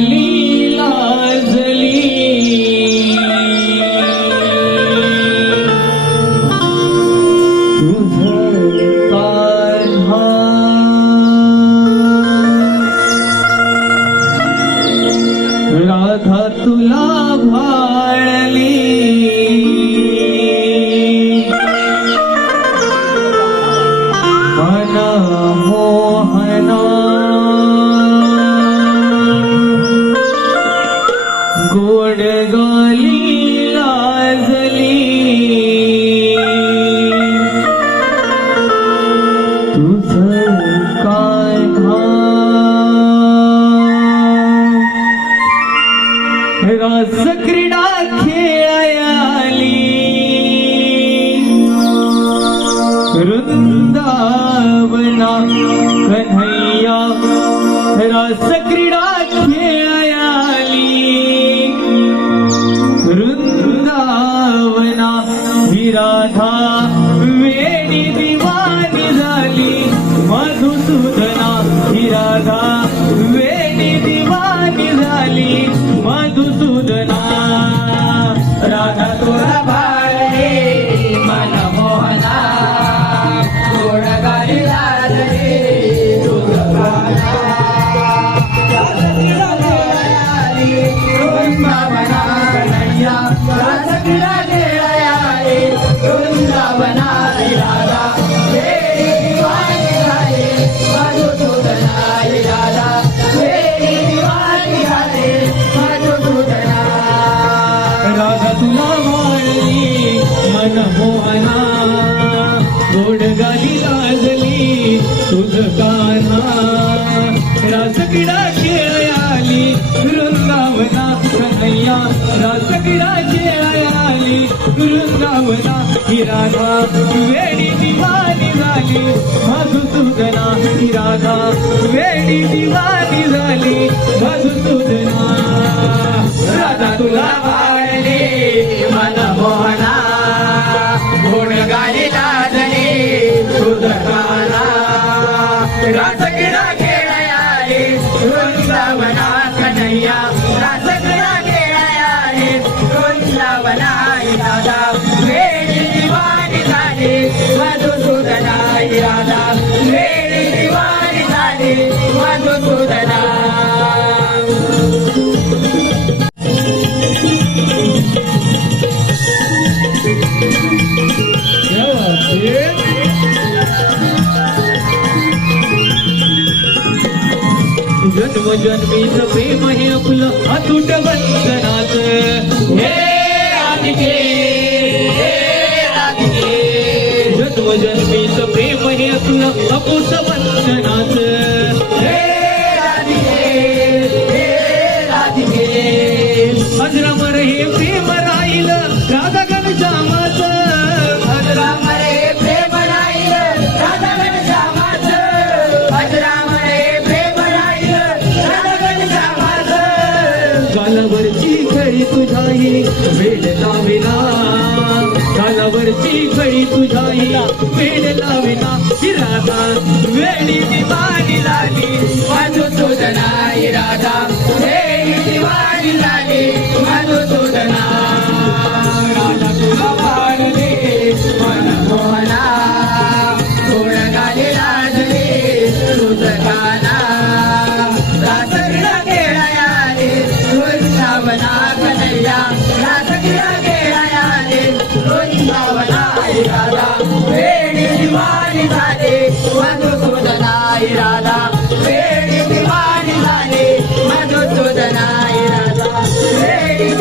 my. रास क्रीडा खेळायाली. वृंदावना कन्हैया रास क्रीडा खेळायाली. वृंदावना विराधा वाळली मन मोहना गोड गाली लाजली तुझ काना रास क्रीडा खेळाली वृंदावना कन्हैया रास क्रीडा खेळाली वृंदावना ही राधा वेडी दिवाणी झाली मधुसूदना ही राधा वेडी दिवाणी झाली मधुसूदना रास क्रीडा वृंदावना कन्हैया वृंदावना राधा वेडी दिवाणी झाली मधुसूदना राधा वेडी दिवाणी झाली मधुसूदना जन्मीच प्रेम हे आपलं अतुट बंधनात हे राधिके हे राधिके. जन्म जन्मीच प्रेम हे आपलं अपुट बंधनात हे राधिके हे राधिके. अजरामर हे प्रेम राहिलं गालावरची खळी तुझाही वेळ लाविना ही राधा वेळी दिवाणी झाली मधुसूदना ही राधा. वेळी दिवाणी झाली मधुसूदना राधा तुला पाडले. मन मोहना. गोड गाली लाजली. खेळायाले वृंदावना कन्हैया पाणी झाले मधुसूदना राधा. वेणी दिवाणी झाले मधुसूदना राधा. वेणी